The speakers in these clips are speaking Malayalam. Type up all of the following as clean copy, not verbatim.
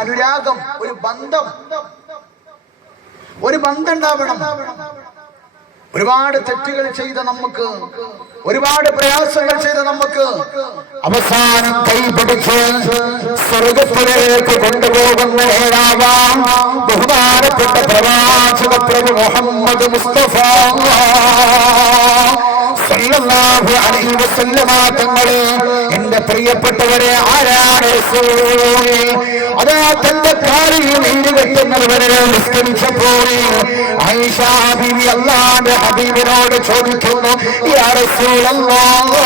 അനുരാഗം, ഒരു ബന്ധം ഉണ്ടാവണം. ഒരുപാട് തെറ്റുകൾ ചെയ്ത നമുക്ക്, ഒരുപാട് പ്രയാസങ്ങൾ ചെയ്ത നമുക്ക് അവസാനം കൈപിടിച്ച് സ്വർഗത്തിലേക്ക് കൊണ്ടുപോകുന്ന ഏഴാവാം ബഹുമാനപ്പെട്ട പ്രവാചക പ്രഭു മുഹമ്മദ് മുസ്തഫ സല്ലല്ലാഹു അലൈഹി വസല്ലമ തങ്ങളെ, എന്റെ പ്രിയപ്പെട്ടവരെ, ആരാണ് റസൂൽ? അതാ തന്റെ കാലിൽ നീര് കെട്ടുന്നവരെ നിസ്കരിച്ചപ്പോൾ ആയിഷ ബീവി അല്ലാഹുവിന്റെ ഹബീബിനോട് ചോദിക്കുന്നു, യാ റസൂലല്ലാഹ്,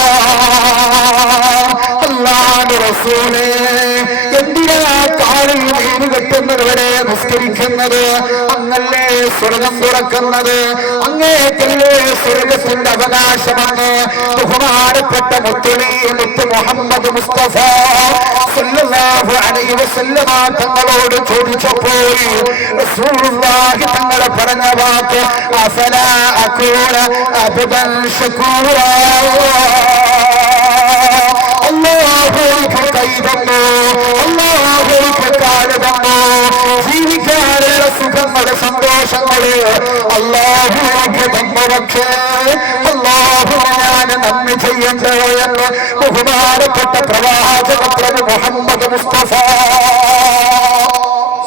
അല്ലാഹുവിന്റെ റസൂലേ, എന്തിനാ കാലിൽ നീര് കെട്ടുന്നവരെ നിസ്കരിക്കുന്നത്? അങ്ങല്ലേ സ്വർഗം തുറക്കുന്നത്, അങ്ങേക്കല്ലേ സ്വർഗത്തിന്റെ അവകാശമാണ്. ബഹുമാനപ്പെട്ട മുത്ത് മുഹമ്മദ് മുസ്തഫ സല്ലല്ലാഹു അലൈഹി വസല്ലമ തങ്ങളോട് ചോദിച്ചപ്പോൾ റസൂലുള്ളാഹി തങ്ങൾ പറഞ്ഞ വാക്ക്, അഫലാ അകൂന അബ്ദൻ ശകൂറാ, അല്ലാഹുവിന്റെ കൈതന്നു, അല്ലാഹുവിന്റെ കാലതന്നു, ജീവിക്കാനുള്ള സുഖങ്ങള് സന്തോഷങ്ങള് അല്ലാഹുവിന്റെ തന്നു. പക്ഷേ അല്ലാഹുവിനെ ഞാൻ നന്ദി ചെയ്യണ്ടേ എന്ന് ബഹുമാനപ്പെട്ട പ്രവാചക പ്രഭു മുഹമ്മദ് മുസ്തഫ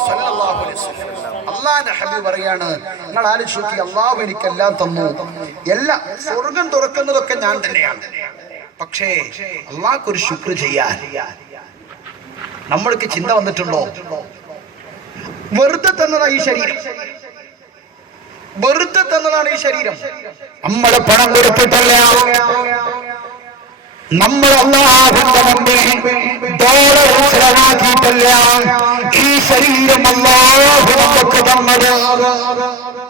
സല്ലല്ലാഹു അലൈഹി വസല്ലം അല്ലാഹുവിന്റെ ഹബീബ് പറയാണ്, നിങ്ങൾ ആലോചിച്ച് നോക്കി, അല്ലാഹു എനിക്കെല്ലാം തന്നു, എല്ലാം സ്വർഗം തുറക്കുന്നതൊക്കെ ഞാൻ തന്നെയാണ്. പക്ഷേ അല്ലാഹുക്കൊരു ശുക്ർ ചെയ്യാൻ നമ്മൾക്ക് ചിന്ത വന്നിട്ടുണ്ടോ? വെറുതെ തന്നതാ ഈ ശരീരം, വെറുതെ തന്നതാണ് ഈ ശരീരം. നമ്മളെ പണം കൊടുത്തിട്ടല്ല, നമ്മൾ അല്ലാഹുവിന്റെ മുമ്പിൽ ഡോളർ ചെലവാക്കിയിട്ടല്ല ഈ ശരീരം അല്ലാഹു നമുക്ക് തന്നത്.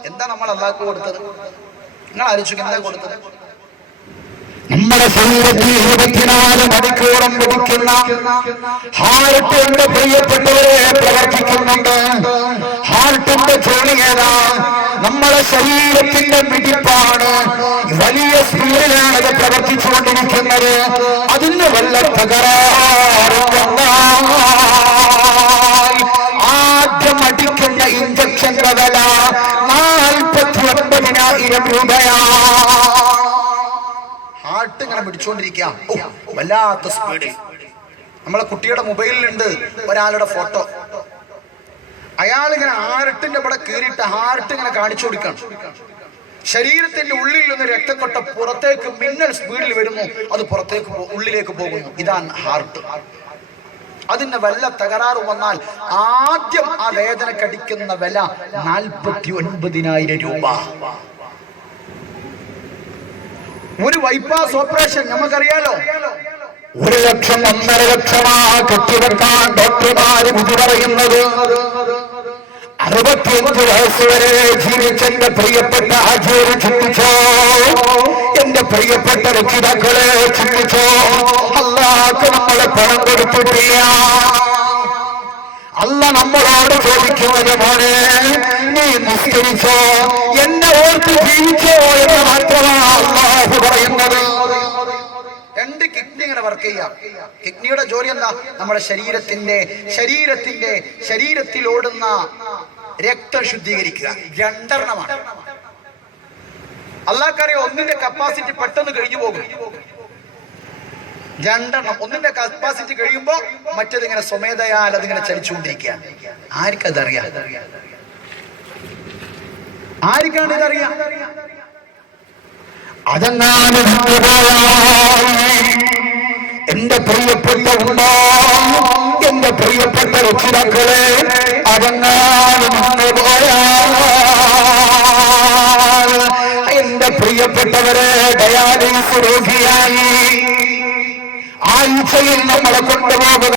എന്താ നമ്മൾ അല്ലാഹുക്ക് കൊടുത്തത്? നിങ്ങൾ ആലോചിക്കുക, എന്താ കൊടുത്തത്? നമ്മുടെ ശരീരത്തിൽ 24 മണിക്കൂറും പിടിക്കുന്ന ഹാർട്ട് എന്റെ പ്രിയപ്പെട്ടവരെ പ്രവർത്തിക്കുന്നുണ്ട്. ഹാർട്ടിന്റെ ജോലി ഏതാ? നമ്മുടെ ശരീരത്തിന്റെ മിടിപ്പാണ്. വലിയ സ്പീഡിലാണ് അത് പ്രവർത്തിച്ചുകൊണ്ടിരിക്കുന്നത്. അതിന് വല്ല തകരാറുണ്ടെന്നാൽ ആദ്യം അടിക്കുന്ന ഇഞ്ചക്ഷന്റെ വില 49,000 രൂപയാണ്. ഹാർട്ട് ഇങ്ങനെ പിടിച്ചുകൊണ്ടിരിക്കുക, വല്ലാത്ത സ്പീഡിൽ. നമ്മളെ കുട്ടിയുടെ മൊബൈലിലുണ്ട് ഒരാളുടെ ഫോട്ടോ. അയാളിങ്ങനെ ഹാർട്ടിന്റെ ഇവിടെ കയറിയിട്ട് ഹാർട്ട് ഇങ്ങനെ കാണിച്ചു കൊടുക്കണം. ശരീരത്തിന്റെ ഉള്ളിൽ നിന്ന് രക്തക്കൊട്ട പുറത്തേക്ക് മിന്നൽ സ്പീഡിൽ വരുന്നു, അത് പുറത്തേക്ക് ഉള്ളിലേക്ക് പോകുന്നു. ഇതാണ് ഹാർട്ട്. അതിന് വല്ല തകരാറ് വന്നാൽ ആദ്യം ആ വേദന കടിക്കുന്ന വില 49,000 രൂപ. ഒരു ബൈപ്പാസ് ഓപ്പറേഷൻ നമുക്കറിയാലോ, 1 ലക്ഷം 1.5 ലക്ഷമാ കെട്ടിവെക്കാൻ ഡോക്ടർമാര് വിധി പറയുന്നത്. 65 വയസ്സ് വരെ ജീവിച്ചെന്റെ പ്രിയപ്പെട്ട ആചാര്യ ചിന്തിച്ചോ, എന്റെ പ്രിയപ്പെട്ട രക്ഷിതാക്കളെ ചിന്തിച്ചോ, അല്ലാഹുക്ക് നമ്മളെ പണം കൊടുത്തിട്ടില്ല. അല്ല നമ്മളോട് ചോദിക്കുന്നത്, മോനെ നീ നിസ്കരിച്ചോ, എന്നെ ഓർത്ത് ജീവിച്ചോ എന്ന് മാത്രമാണ് അല്ലാഹു പറയുന്നത്. 2 കിഡ്നി ഇങ്ങനെ വർക്ക് ചെയ്യാം. കിഡ്നിയുടെ ജോലി എന്താ? നമ്മുടെ ശരീരത്തിൽ ഓടുന്ന രക്തം ശുദ്ധീകരിക്കുക. 2 എണ്ണമാണ്. അല്ലാഹുക്കറിയാം, ഒന്നിന്റെ കപ്പാസിറ്റി പെട്ടെന്ന് കഴിഞ്ഞു പോകും. 2 എണ്ണം. ഒന്നിന്റെ കപ്പാസിറ്റി കഴിയുമ്പോ മറ്റേത് ഇങ്ങനെ സ്വമേധയാൽ അതിങ്ങനെ ചലിച്ചുകൊണ്ടിരിക്കുകയാണ്. ആർക്കതറിയാം? ആർക്കാണ് ഇതറിയാം? അതെങ്ങാനും എന്റെ പ്രിയപ്പെട്ട ഉമ്മ, എന്റെ പ്രിയപ്പെട്ട രക്ഷിതാക്കളെ, അതെങ്ങാനും എന്റെ പ്രിയപ്പെട്ടവരെ ഡയാലിസിസ് രോഗിയായി ആഴ്ചയിൽ നമ്മളെ കൊണ്ടുപോകുക